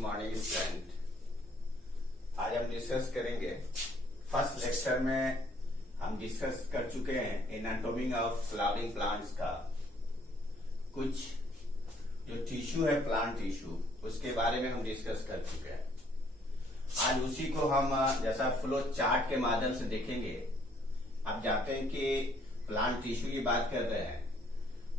Morning student. आज हम discuss करेंगे, फर्स्ट लेक्चर में हम डिस्कस कर चुके हैं एनाटॉमी ऑफ फ्लावरिंग प्लांट्स का। कुछ जो टिश्यू है प्लांट टिश्यू, उसके बारे में हम डिस्कस कर चुके हैं। आज उसी को हम जैसा फ्लो चार्ट के माध्यम से देखेंगे। आप जानते हैं कि प्लांट टिश्यू की बात कर रहे हैं,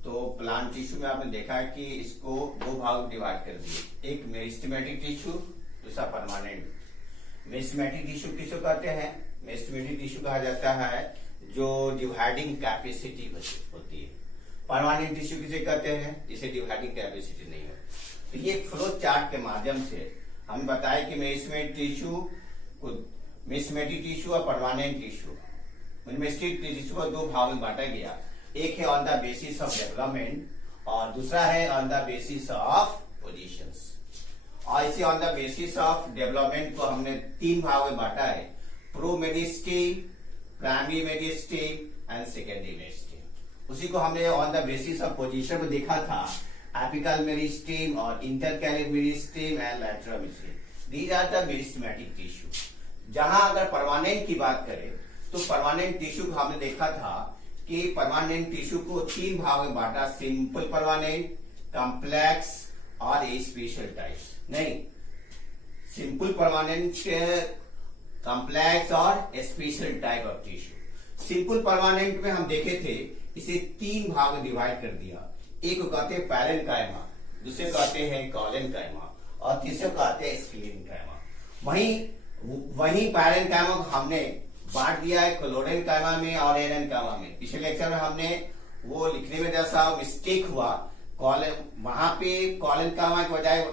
तो प्लांट टिश्यू में आपने देखा है कि इसको दो भाग डिवाइड कर दिए, एक मेरिस्टेमेटिक टिश्यू, दूसरा परमानेंट। मेरिस्टेमेटिक टिश्यू किसको कहते हैं? मेरिस्टेमेटिक टिश्यू कहा जाता है जो डिवाइडिंग कैपेसिटी होती है। परमानेंट टिश्यू किसे कहते हैं? जिसे डिवाइडिंग कैपेसिटी नहीं हो। तो ये फ्लो चार्ट के माध्यम से हम बताए कि मेरिस्टेमेटिक टिश्यू और परमानेंट टिश्यू, मेरिस्टेमेटिक टिश्यू को दो भाग में बांटा गया। एक है on the basis of development और दूसरा है on the basis of positions. और इसे on the basis of development को हमने तीन भाग में बांटा है, pro meristem, primary meristem and secondary meristem. उसी को हमने on the basis of position में देखा था, एपिकल मेरिस्टेम और इंटरकैलियर meristem and lateral meristem. These are the meristematic tissue. जहां अगर परमानेंट की बात करें तो परमानेंट टिश्यू को हमने देखा था कि परमानेंट टिश्यू को तीन भाग में बांटा, सिंपल परमानेंट, कॉम्प्लेक्स और स्पेशल टाइप्स। नहीं, सिंपल परमानेंट, कॉम्प्लेक्स और special type of tissue. Simple permanent में हम देखे थे, इसे तीन भाग में डिवाइड कर दिया। एक को कहते हैं पैरेन्काइमा, दूसरे कहते हैं कॉलेनकाइमा और तीसरे कहते हैं स्क्लेरेन्काइमा। वही पैरेन्काइमा को हमने बांट दिया है क्लोरेन्काइमा में और एरेन्काइमा में। पिछले लेक्चर में हमने वो लिखने में जैसा मिस्टेक हुआ, वहां पे कॉलेनकाइमा के बजाय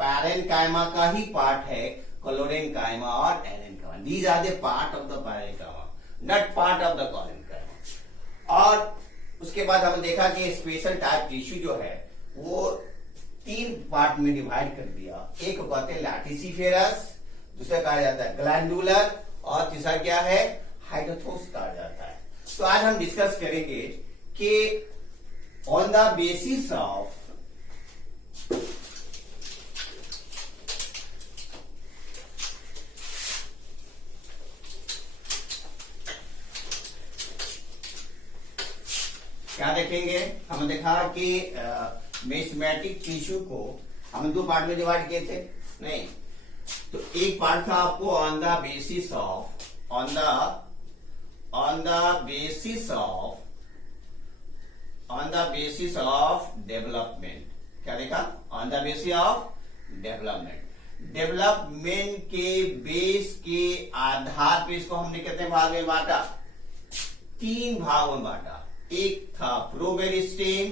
पैरेन्काइमा का ही पार्ट है क्लोरेन्काइमा और aerenchyma. These are the part of the parenchyma, not part of the collenchyma. और उसके बाद हमने देखा कि स्पेशल टाइप टिश्यू जो है वो तीन पार्ट में डिवाइड कर दिया। एक को कहते हैं लैटिसिफेरस, दूसरा कहा जाता है ग्लैंडुलर और तीसरा क्या है? हाइड्रोथोस कहा जाता है। तो आज हम डिस्कस करेंगे कि ऑन द बेसिस ऑफ क्या देखेंगे। हमने देखा कि मेरिस्टेमेटिक टिश्यू को हम दो पार्ट में डिवाइड किए थे। नहीं, तो एक पार्ट था आपको on the basis of development. क्या देखा? On the basis of development के बेस के आधार पे इसको हमने कितने भाग में बांटा? तीन भाग में बांटा। एक था प्रो मेरिस्टेम,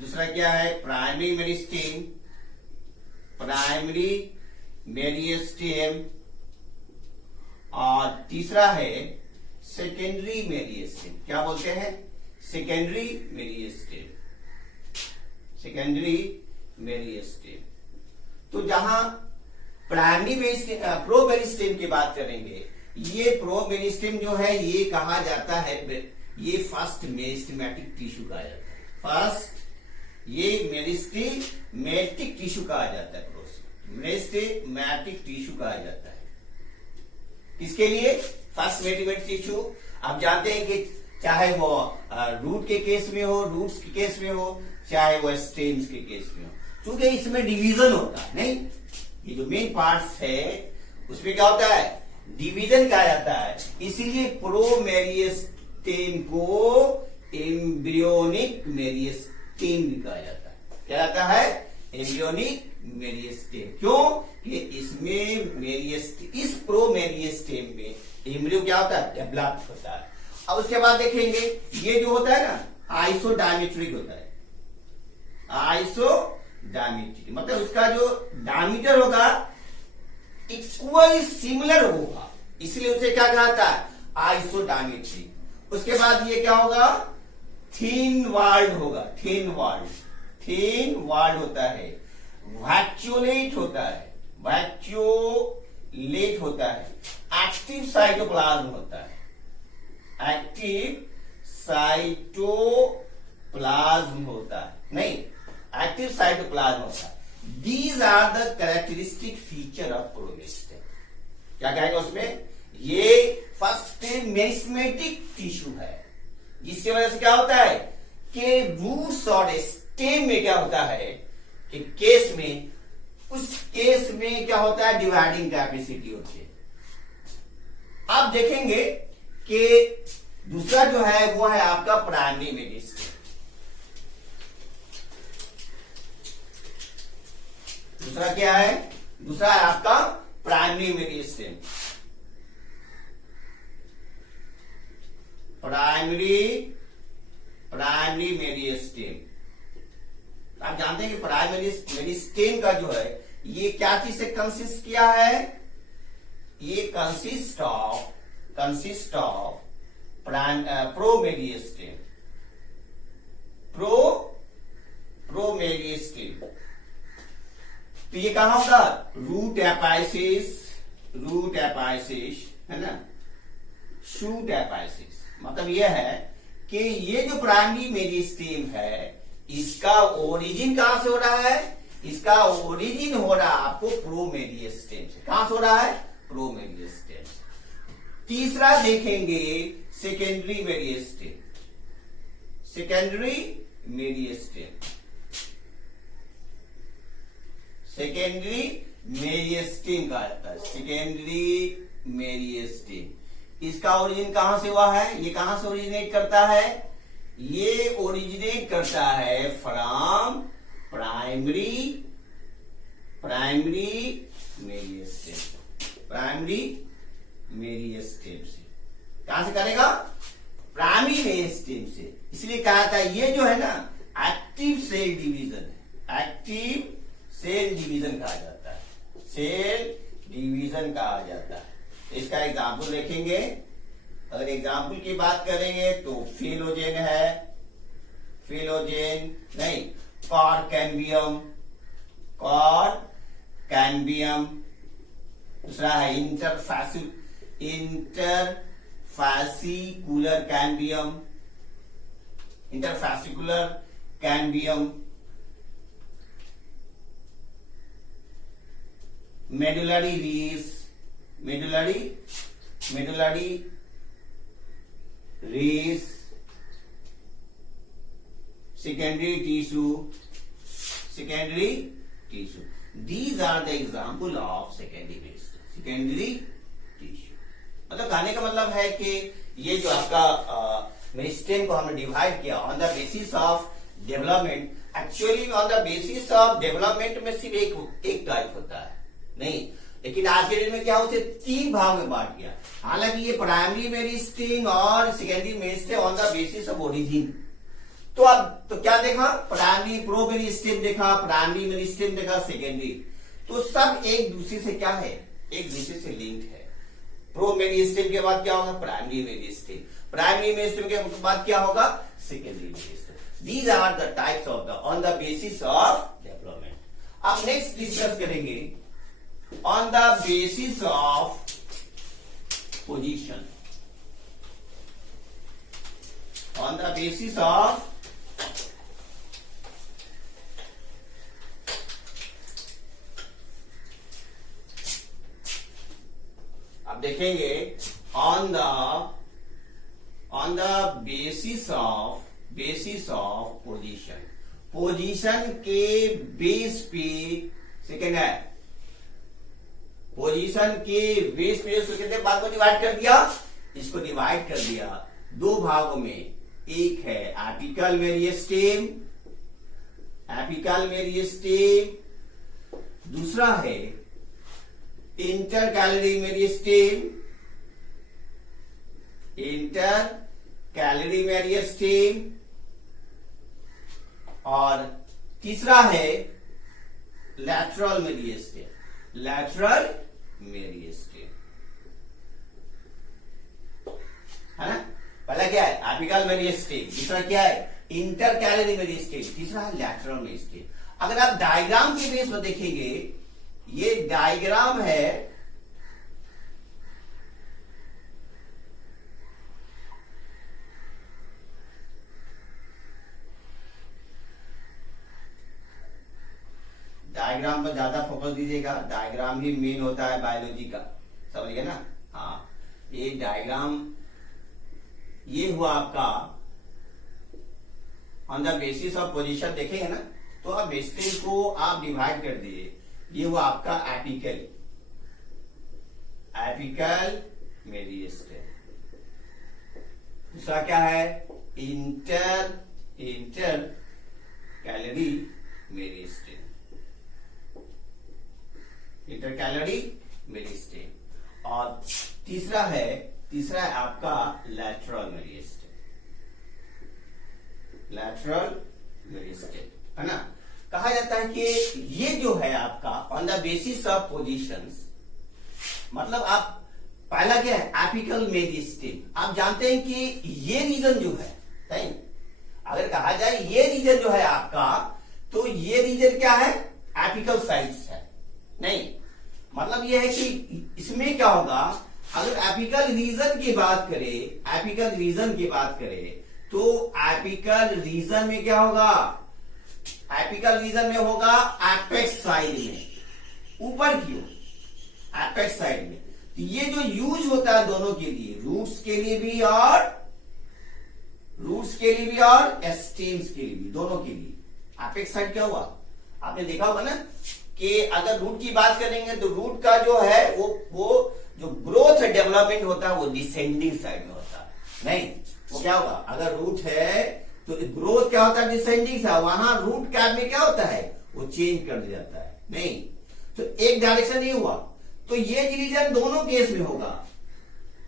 दूसरा क्या है? प्राइमरी मेरिस्टेम और तीसरा है सेकेंडरी मेरिस्टेम। क्या बोलते हैं? Secondary meristem. तो जहां प्रो मेरिस्टेम की बात करेंगे, ये प्रो मेरिस्टेम जो है ये कहा जाता है, ये फर्स्ट मेरिस्टेमेटिक टिश्यू कहा जाता है। फर्स्ट ये मेरिस्टेमेटिक टिश्यू कहा जाता है, मेरिस्टेमेटिक टिश्यू कहा जाता है। किसके लिए? First meristematic tissue. आप जानते हैं कि चाहे वो रूट के केस में हो, रूट्स के केस में हो, चाहे वो स्टेम्स के केस में हो, क्योंकि इसमें डिवीजन होता है। नहीं, ये जो मेन पार्ट्स है उसमें क्या होता है? डिवीजन कहा जाता है। इसीलिए प्रो मेरिस्टेम को एम्ब्रियोनिक मेरिस्टेम कहा जाता है। क्या कहता है? Embryonic meristem. क्यों? कि इसमें इस प्रो मेरिस्टेम में एम्ब्रियो क्या होता है? डेवलप होता है। अब उसके बाद देखेंगे, ये जो होता है ना, आइसोडायमेट्रिक होता है। आइसोडायमेट्रिक मतलब उसका जो डायमीटर होगा इक्वल सिमिलर होगा, इसलिए उसे क्या कहता है? आइसोडायमेट्रिक। उसके बाद ये क्या होगा? थिन वॉल्ड होगा। थिन वॉल्ड होता है। वैक्यूलेट होता है। एक्टिव साइटोप्लाज्म होता है। नहीं, एक्टिव साइटोप्लाज्म होता है। These are the characteristic feature of promeristem. क्या कहेंगे उसमें? ये फर्स्ट मेरिस्टेमेटिक टिश्यू है, जिसकी वजह से क्या होता है कि रूट्स और स्टेम में क्या होता है कि केस में, उस केस में क्या होता है, डिवाइडिंग कैपेसिटी होती है। आप देखेंगे कि दूसरा जो है वो है आपका प्राइमरी मेरिस्टेम। दूसरा क्या है? दूसरा है आपका प्राइमरी मेरिस्टेम। Primary meristem. आप जानते हैं कि प्राइमरी मेरिस्टेम का जो है ये क्या चीज से कंसिस्ट किया है? ये कंसिस्ट ऑफ प्रोमेरिस्टेम। प्रोमेरिस्टेम। तो ये कहां होगा? रूट एपाइसिस है ना, शूट एपाइसिस। मतलब यह है कि ये जो प्राइमरी मेरिस्टेम है, इसका ओरिजिन कहां से हो रहा है? इसका ओरिजिन हो रहा है आपको प्रोमेरिस्टेम से। कहां से हो रहा है? प्रोमेरिस्टेम से। तीसरा देखेंगे सेकेंडरी मेरिस्टेम। सेकेंडरी मेरिस्टेम का आता है। सेकेंडरी मेरिस्टेम, इसका ओरिजिन कहां से हुआ है? ये कहां से ओरिजिनेट करता है? ये ओरिजिनेट करता है फ्रॉम प्राइमरी मेरिस्टेम से। कहां से करेगा? प्राइमरी मेरिस्टेम से। इसलिए कहा था ये जो है ना एक्टिव सेल डिवीजन है। एक्टिव सेल डिवीजन कहा जाता है। सेल डिवीजन कहा जाता है। इसका एग्जाम्पल देखेंगे। अगर एग्जाम्पल की बात करेंगे तो फिलोजेन है, कॉर्कैम्बियम। दूसरा है इंटरफैसिकुलर cambium. Medullary race, secondary tissue. These are the example of secondary tissue. मतलब कहने का मतलब है कि ये जो आपका मेरिस्टेम को हमने डिवाइड किया on the basis of development. Actually on the basis of development में सिर्फ एक टाइप होता है नहीं, लेकिन आज के डेट में क्या उसे 3 भाग में बांट दिया। हालांकि ये प्राइमरी मेरिस्टेम और secondary meristem on the basis of origin. तो अब तो क्या देखा? प्राइमरी प्रो मेरिस्टेम देखा, प्राइमरी मेरिस्टेम देखा, सेकेंडरी। तो सब एक दूसरे से क्या है? एक दूसरे से लिंक्ड है। प्रो मेरिस्टेम के बाद क्या होगा? Primary meristem. प्राइमरी मेरिस्टेम के बाद क्या होगा? Secondary meristem. These are the types of the on the basis of development. अब नेक्स्ट डिस्कस करेंगे on the basis of position. On the basis of अब देखेंगे on the basis of position के base पे। सेकेंड है position के base पे कितने भाग को डिवाइड कर दिया? इसको डिवाइड कर दिया 2 भागों में। एक है एपिकल मेरिस्टेम, दूसरा है इंटरकैलरी मेरिस्टेम, और तीसरा है लैटरल मेरिस्टेम। है ना? पहला क्या है? Apical meristem. दूसरा क्या है? Intercalary meristem. तीसरा है लैटरल मेरिस्टेम। अगर आप डायग्राम के बेस पर देखेंगे, ये डायग्राम है डायग्राम पर ज्यादा फोकस दीजिएगा, डायग्राम ही मेन होता है बायोलॉजी का, समझ गए ना। हाँ, ये डायग्राम ये हुआ आपका on the basis of position, देखेंगे ना तो आप मेरिस्टेम को आप डिवाइड कर दीजिए। ये हुआ आपका एपिकल मेरिस्टेम। दूसरा क्या है, inter calorie meristem, intercalary meristem. और तीसरा है आपका लैटरल मेरिस्टेम, है ना। कहा जाता है कि ये जो है आपका on the basis of positions, मतलब आप पहला क्या है एपिकल मेरिस्टेम। आप जानते हैं कि ये रीजन जो है, नहीं अगर कहा जाए ये रीजन जो है आपका, तो ये रीजन क्या है, एपिकल साइड्स है। नहीं मतलब ये है कि इसमें क्या होगा, अगर एपिकल रीजन की बात करें तो एपिकल रीजन में क्या होगा, एपिकल रीजन में होगा एपेक्स साइड में, ऊपर की ओर एपेक्स साइड में। तो ये जो यूज होता है दोनों के लिए, रूट्स के लिए भी और स्टेम्स के लिए भी, दोनों के लिए। एपेक्स साइड क्या हुआ, आपने देखा होगा ना कि अगर रूट की बात करेंगे तो रूट का जो है वो जो ग्रोथ डेवलपमेंट होता है वो डिसेंडिंग साइड में होता है। नहीं वो क्या होगा, अगर रूट है तो ग्रोथ क्या होता है, डिसेंडिंग साइड। वहां रूट कैप में क्या होता है, वो चेंज कर दिया जाता है। नहीं तो एक डायरेक्शन ये हुआ, तो ये रीजन दोनों केस में होगा।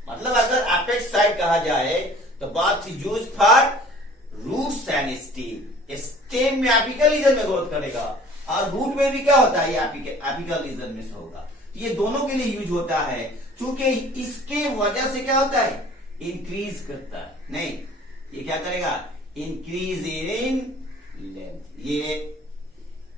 मतलब अगर एपेक्स साइड कहा जाए तो बात use for roots and stem. Stem में एपिकल रीजन में ग्रोथ करेगा और रूट में भी क्या होता है, ये एपिकल रीजन में से होगा। ये दोनों के लिए यूज होता है, क्योंकि इसके वजह से क्या होता है, इंक्रीज करता है। नहीं ये क्या करेगा, इंक्रीज इन लेंथ। ये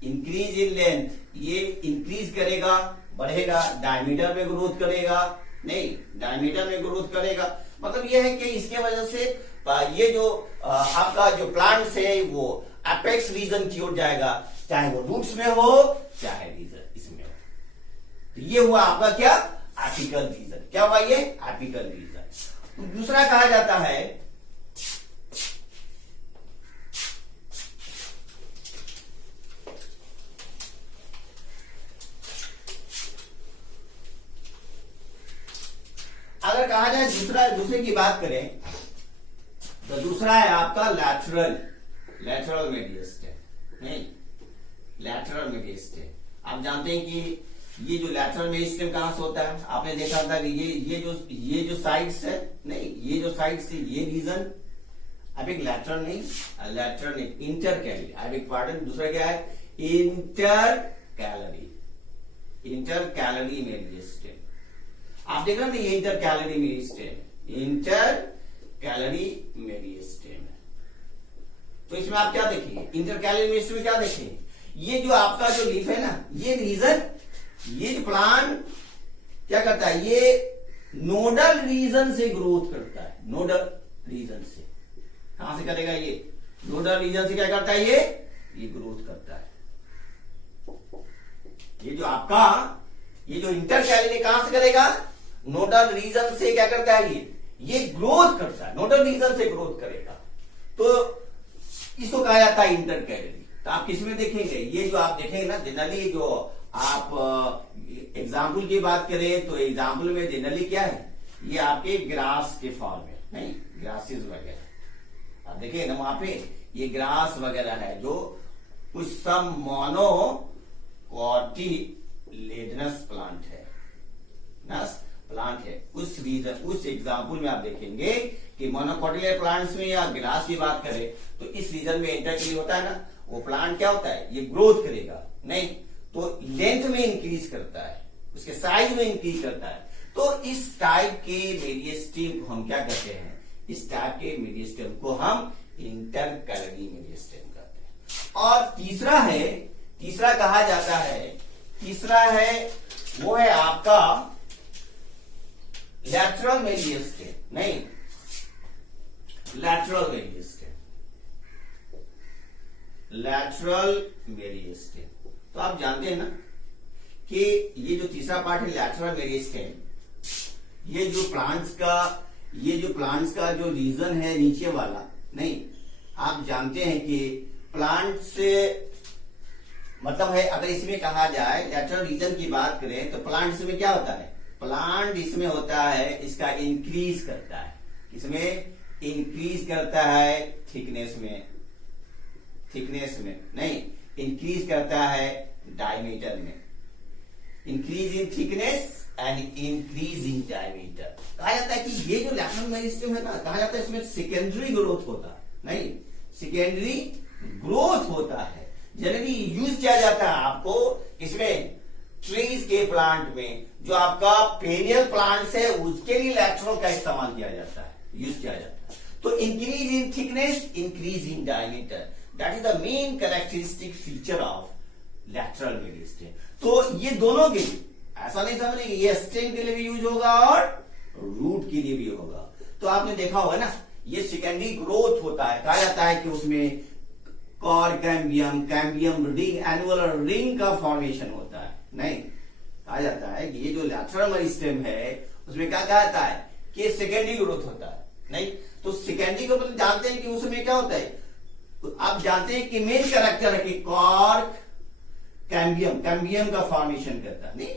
इंक्रीज इन लेंथ, ये इंक्रीज करेगा, बढ़ेगा, डायमीटर में ग्रोथ करेगा। नहीं डायमीटर में ग्रोथ करेगा, मतलब ये है कि इसके वजह से ये जो आपका जो प्लांट्स है वो एपेक्स रीजन की ओर जाएगा, चाहे वो रूट्स में हो चाहे रीजन इसमें हो। तो ये हुआ आपका क्या, एपिकल रीजन। क्या हुआ ये, एपिकल रीजन। दूसरा कहा जाता है अगर कहा जाए दूसरे की बात करें तो दूसरा है आपका लैटरल मेरिस्टेम। नहीं लैटरल मेरिस्टेम आप जानते हैं कि ये जो लैटरल मेरिस्टेम कहां से होता है, आपने देखा था कि ये जो साइड्स है, नहीं ये जो साइड्स है ये रीजन, अब एक लैटरल नहीं इंटरकैलरी, अब एक पार्टन। दूसरा क्या है, इंटरकैलरी मेरिस्टेम। आप देख रहे हैं ये इंटरकैलरी मेरिस्टेम है। तो इसमें आप क्या देखेंगे, इंटरकैलरी मेरिस्टेम में क्या देखेंगे, ये जो आपका जो लीफ है ना, ये रीजन, ये जो प्लांट क्या करता है, ये नोडल रीजन से ग्रोथ करता है। नोडल रीजन से कहां से करेगा, ये नोडल रीजन से क्या करता है, ये ग्रोथ करता है। ये जो आपका ये जो इंटरकैलरी कहां से करेगा, नोडल रीजन से क्या करता है, ये ग्रोथ करता है, नोडल रीजन से ग्रोथ करेगा। तो इसको कहा जाता है इंटरकैलरी। तो आप किसमें देखेंगे, ये जो आप देखेंगे ना जनरली, जो आप एग्जाम्पल की बात करें तो एग्जाम्पल में जनरली क्या है, ये आपके ग्रास के फॉर्म में, नहीं ग्रासेस वगैरह आप देखेंगे ना, वहां पे ये ग्रास वगैरह है जो कुछ सब मोनो कॉटिलेडनस प्लांट है, उस रीजन उस एग्जाम्पल में आप देखेंगे कि मोनोकोटिलेडनस प्लांट्स में या ग्रास की बात करें तो इस रीजन में इंटरकैलरी होता है ना, वो प्लांट क्या होता है, ये ग्रोथ करेगा, नहीं तो लेंथ में इंक्रीज करता है, उसके साइज में इंक्रीज करता है। तो इस टाइप के मेरिस्टेम को हम क्या कहते हैं, इस टाइप के मेरिस्टेम को हम इंटरकैलरी मेरिस्टेम कहते हैं। और तीसरा कहा जाता है, तीसरा है वो है आपका लैटरल मेरिस्टेम। नहीं लैटरल मेरिस्टेम। तो आप जानते हैं ना कि ये जो तीसरा पार्ट है लैटरल मेरिस्टेम, ये जो प्लांट्स का जो रीजन है नीचे वाला, नहीं, आप जानते हैं कि प्लांट से मतलब है, अगर इसमें कहा जाए लैटरल रीजन की बात करें तो प्लांट इसमें क्या होता है, प्लांट इसमें होता है इसका इंक्रीज करता है, इसमें इंक्रीज करता है थिकनेस में नहीं, इंक्रीज करता है डायमीटर में, increase in thickness and increase in diameter. कहा जाता है कि ये जो लैटरल मेरिस्टेम है ना, कहा जाता है इसमें सेकेंडरी ग्रोथ होता है, नहीं, सेकेंडरी ग्रोथ होता है। जनरली यूज किया जाता है आपको इसमें ट्रीज के प्लांट में, जो आपका पेरियल प्लांट्स है उसके लिए लैटरल का इस्तेमाल किया जाता है, यूज किया जाता है। तो increase in thickness, increase in diameter, that is the main characteristic feature of lateral meristem. तो ये दोनों के लिए, ऐसा नहीं समझ, ये स्टेम के लिए भी यूज होगा और रूट के लिए भी होगा। तो आपने देखा होगा ना, ये सेकेंडरी ग्रोथ होता है, कहा जाता है कि उसमें cork cambium ring, annual ring का फॉर्मेशन होता है, नहीं, कहा जाता है कि ये जो लैटरल मेरिस्टेम है उसमें क्या कहा जाता है कि सेकेंडरी ग्रोथ होता है, नहीं। तो सेकेंडरी को मतलब जानते हैं कि उसमें क्या होता है, आप जानते हैं कि मेन कैरेक्टर है कि कॉर्क कैम्बियम का फॉर्मेशन करता है, नहीं,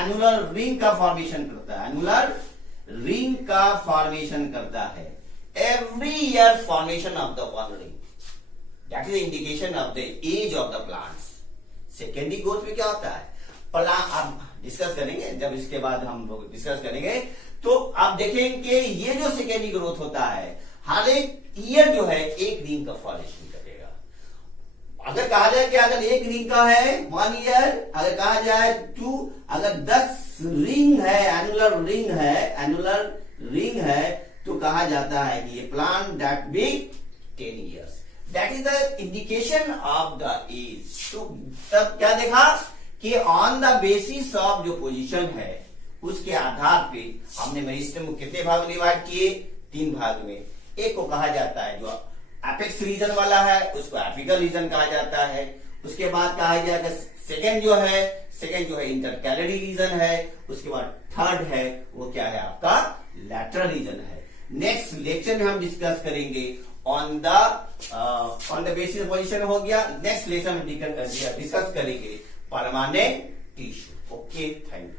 एनुलर रिंग का फॉर्मेशन करता है, एनुलर रिंग का फॉर्मेशन करता है। Every year formation of the one ring, that is indication of the age of the plants. Secondary growth में क्या होता है, आप डिस्कस करेंगे, जब इसके बाद हम लोग डिस्कस करेंगे तो आप देखेंगे कि ये जो सेकेंडरी ग्रोथ होता है हर एक ईयर जो है एक रिंग का फॉर्मेशन करेगा। अगर कहा जाए कि अगर एक रिंग का है 1 ईयर, अगर कहा जाए 2, अगर 10 रिंग है, एनुलर रिंग है, तो कहा जाता है कि ये plant that be 10 years, that is the indication of the age. तो तब क्या देखा कि ऑन द बेसिस ऑफ जो पोजीशन है उसके आधार पे हमने मेरिस्टेम को कितने भाग में डिवाइड किए, 3 भाग में। एक को कहा जाता है जो एपेक्स रीजन वाला है, उसको एपिकल रीजन कहा जाता है। उसके बाद कहा जाएगा सेकेंड जो है इंटरकैलरी रीजन है। उसके बाद थर्ड है वो क्या है आपका लैटरल रीजन है। नेक्स्ट लेक्चर में हम डिस्कस करेंगे ऑन द बेसिस पोजीशन हो गया। नेक्स्ट लेक्चर में डिस्कस करेंगे permanent tissue. Okay, thank you.